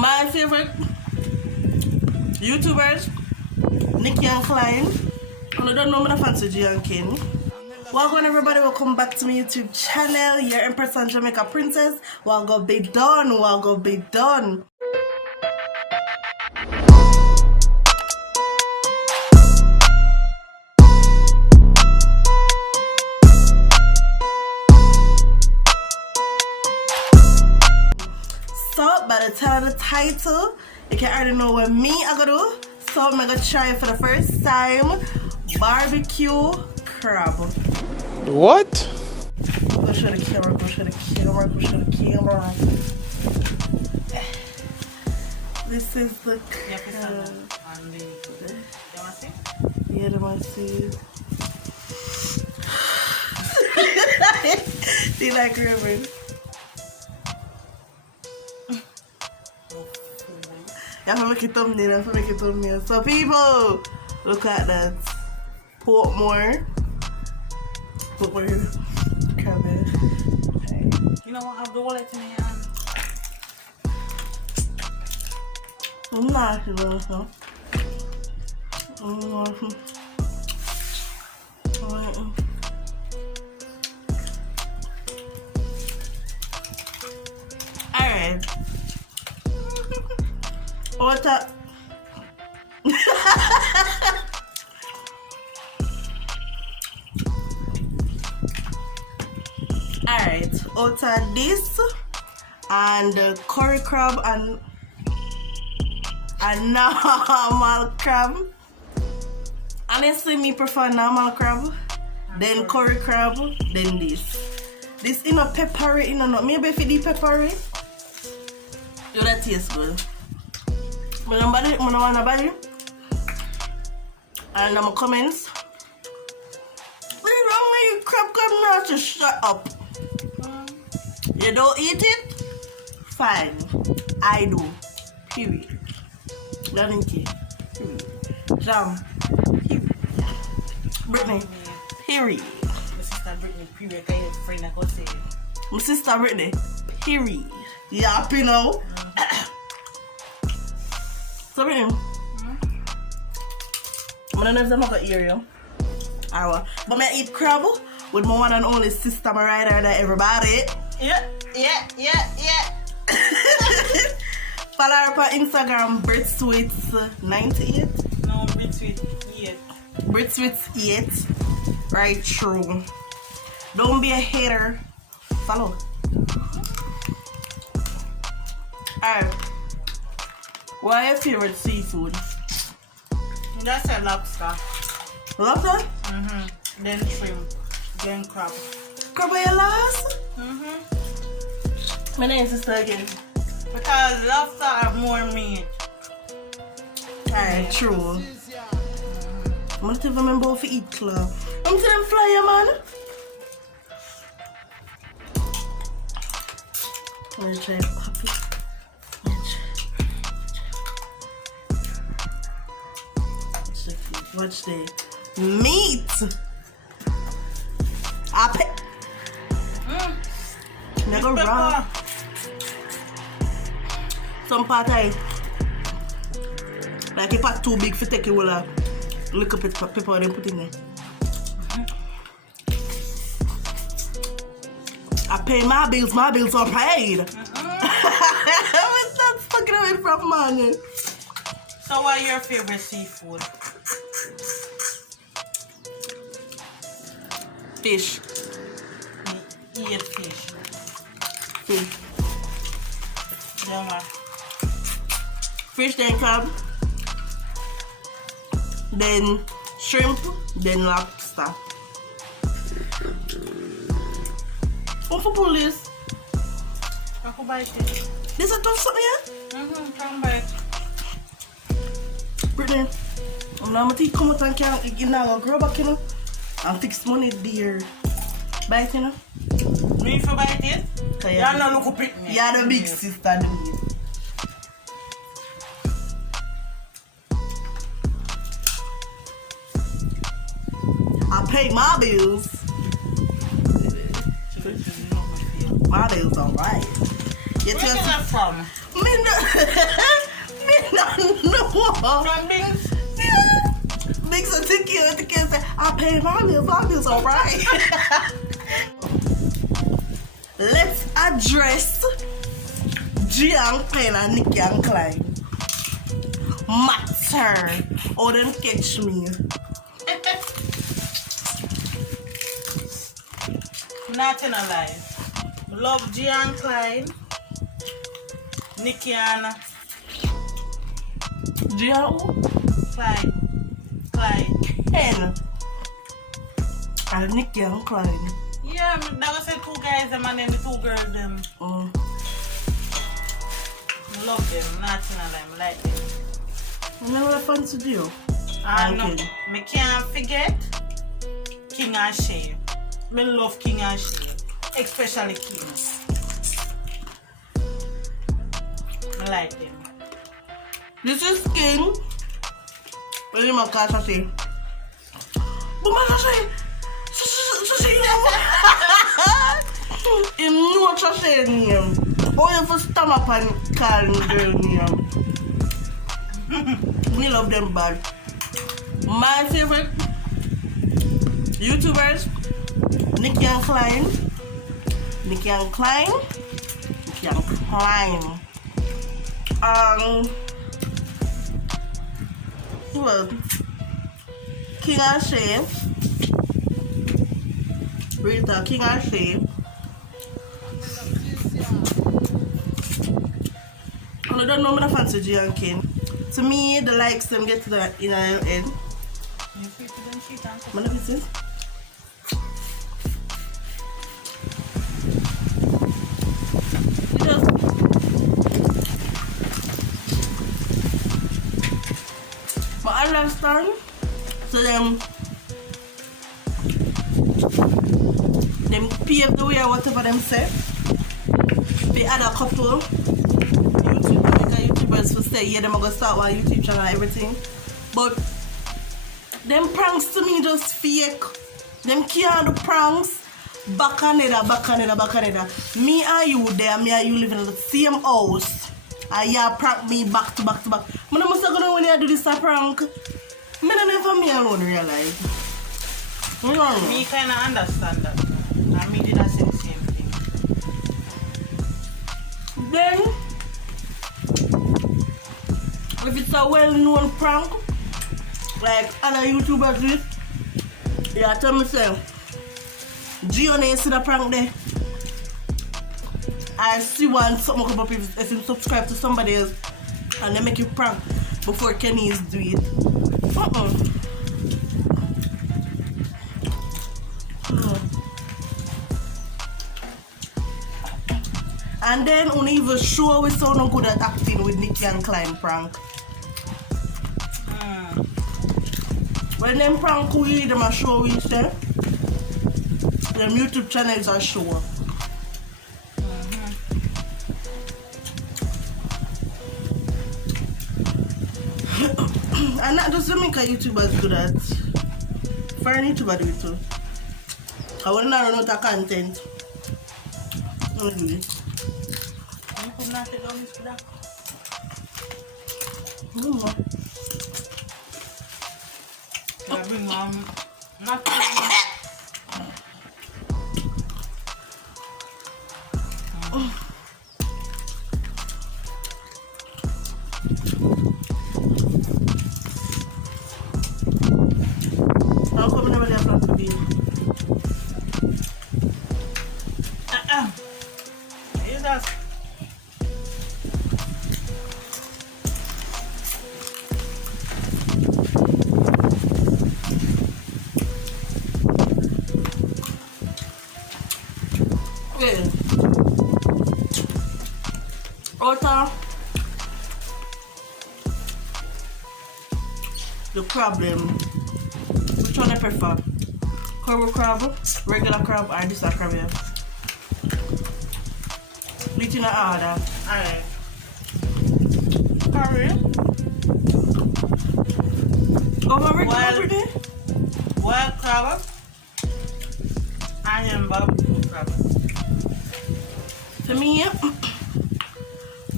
My favorite YouTubers, Nikki and Kyline. And I don't know, I'm not fancy Jamaican. Welcome everybody, welcome back to my YouTube channel. Your Empress and Jamaica Princess. Welcome be done, welcome be done. So, by the time of the title, you can already know what me I gonna do. So, I'm gonna try for the first time barbecue crab. What? Go show the camera, go show the camera, go show the camera. This is the crab. Yeah, the Jamacian. Do you like ribbon? You have to make it thumbnail, you have to make it thumbnail. So people, look at that. Portmore. Portmore. Cabbage. Okay. You know what, I have the wallet in my hand. I'm not sure. Alright. What's up? Alright, out of this and curry crab and normal crab. Honestly, me prefer normal crab, then curry crab, then this. This in a peppery, in a not. Maybe if it is peppery, you that taste good. But I'm body, I want to body. And I'm comments. What is wrong with you? Crab come now to shut up. You don't eat it? Fine. I do. Period. Nikki. Period. Jam. Period. Brittany. Period. My sister Brittany, period. Can you friend I could say? My sister Brittany. Period. You happy now? So Brittany. I don't know if I'm not going to hear you. But I eat crab with my one and only sister, my rider, that everybody. Yeah. Follow her on Instagram, BritSweets98. No, BritSweet8. BritSweets8. Right, true. Don't be a hater. Follow. Alright. What are your favorite seafood? That's a lobster. Lobster? Mm-hmm. Then shrimp. Then crab. Crab are your last? Mm-hmm. My name is sister again. Because lobster have more meat. Alright, true. I'm not even remember if you eat club. I'm telling them flyer, man. I'm gonna try puppy. Watch the meat. I pick. Never wrong. Some part I like if it's too big for take it will a little bit of pepper and put in there. I pay my bills are paid. I'm not stuck away from money. So what are your favorite seafood? Fish. Eat fish. Fish. Yeah. Fish, then crab, then shrimp, then lobster. What for police? I could buy it. This a tough something here? Come back. Brittany, I'm not going to come out and can't, you know, grow back, you know, and fix money dear. Buy it, you know? Me if you buy it? Yeah, you're not looking pretty. You're the big sister, do you? I pay my bills. My bills alright. Where is that from? Me not know. From Bings. Big so the kids say, I pay my bills alright. Let's address Jamacian and Nikki and Kyline. Matter. Oh, don't catch me. Not in a lie. Love G and Kyline. Nikki and Kyline. Ken and Nikki and Kyline. Yeah, that was the two guys them and then the two girls them. Love them, not in a lie, like them. I never fancy you. And me can't forget King and Shay. Me love King and Shay, especially King. I like them. This is King. What do you want to say? But him know Sashay name. Oh, you for stomach and calling girl name. Me love them bad. My favorite YouTubers, Nikki and Kyline. Well, King and Shay. Rita, King and Shay. I don't know, I fancy G and King. To me, the likes them get to the inner end. What is this? But I understand. So them pave the way or whatever them say. The other couple YouTubers who say yeah, them are gonna start one YouTube channel and everything. But them pranks to me just fake. Them can't do pranks. Back on it. Me and you there, me and you living in the same house. And you prank me back to back. Man, I must have gonna when you do this a prank. Me don't never me alone realize. Me kinda understand that. And me did the same thing. Then if it's a well-known prank, like other YouTubers do, yeah, tell me say, Gio see the prank there. I see one something come up if you subscribe to somebody else and they make you prank before Kenny's do it. And then only even show we so no good at acting with Nikki and Kyline prank. When them prank we them a show we say, them YouTube channels are show. And not just Jamaican YouTubers do that. Foreign YouTubers do it too. I want to run out of content. Let me do this. How come never left to be? The problem, which one I prefer? Coral crab, regular crab, or this crab here? Which in order? Alright. Curry. Over regular every day? Wild crab. Onion barbecue crab. To me,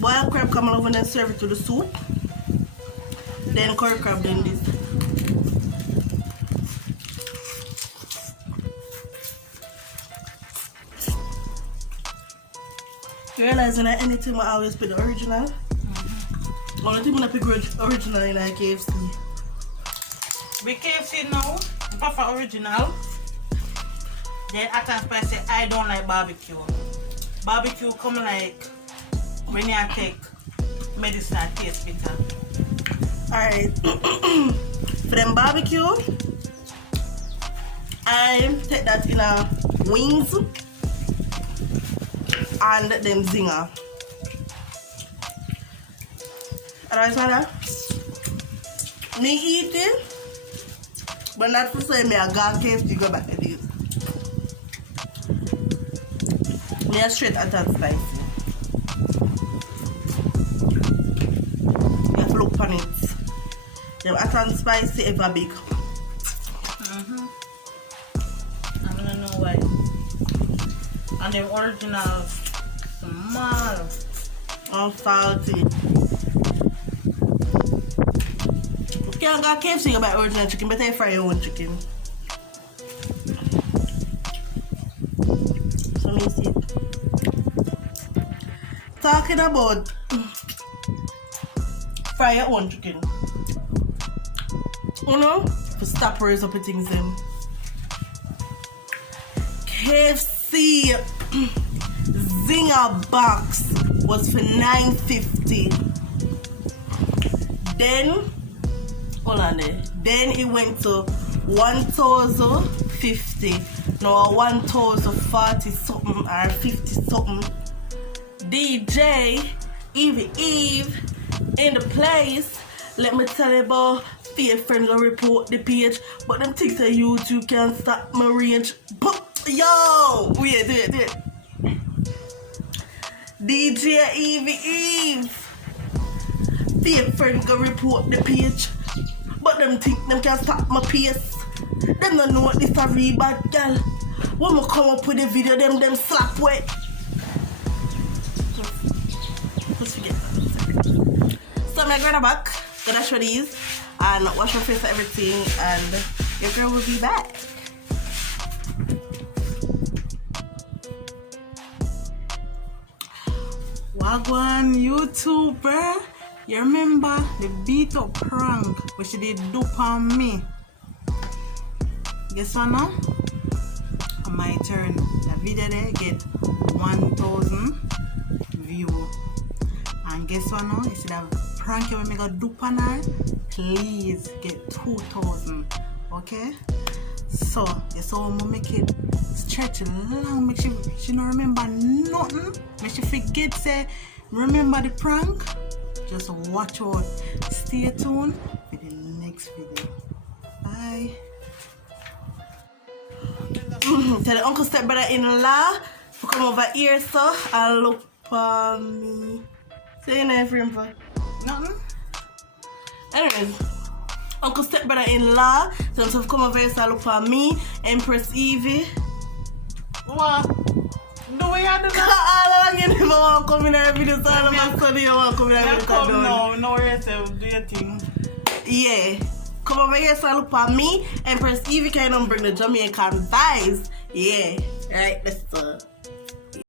wild crab come over and then serve it to the soup. Then curry crab, then this. Realizing that anything I always put the original. Only thing I pick original in a KFC. With KFC now, prefer original. Then at times I say I don't like barbecue. Barbecue come like when you take medicine and taste bitter. Alright. For them barbecue, I take that in a wings and them zinger. Alright, mother. Me eating, but not for say me I got KFC go back to this. Me a straight hot and spicy. You have to look on it. Them hot and spicy ever big. I don't know why. And the original small. And salty. You can't get KFC you buy original chicken, better you fry your own chicken. So me see. Talking about fry your own chicken. You know? To stop raise up the things them. KFC Zinger box was for $9.50. Then hold on there. Then it went to $1,050. No, $1,040 something or 50 something. DJ Eve in the place. Let me tell you about fear friend gonna report the page, but them things that YouTube can't stop my range. But yo, wait, do it. DJ Eve fear friend gonna report the page, but them think them can't stop my pace. Them don't know what this a real bad girl. When I come up with the video, them slap wet. Just forget that. So I'm gonna back, gonna show these and wash my face and everything, and your girl will be back. Wagwan YouTuber, you remember the beat up prank which she did do on me? Guess what now? On my turn, the video there get 1,000 views. And guess what now? You see that prank you when me got do on her? Please get 2,000. Okay? So, guess how I'm gonna make it stretch long, make she not remember nothing. Make she forget say remember the prank. Just watch out. Stay tuned for the next video. Bye. Tell the uncle step brother in law to come over here so and look for me. Say your name for him for Nothing? anyways. Uncle step brother in law so to come over here so look for me, Empress Evie. What? Do we have to do that? All along you never want to come in our video, so all of a sudden you want to come in our video. Come now, know yourself, do your thing. Yeah. Come over here so look for me, Empress Evie, can you bring the Jamaican vibes? Yeah. Right, let's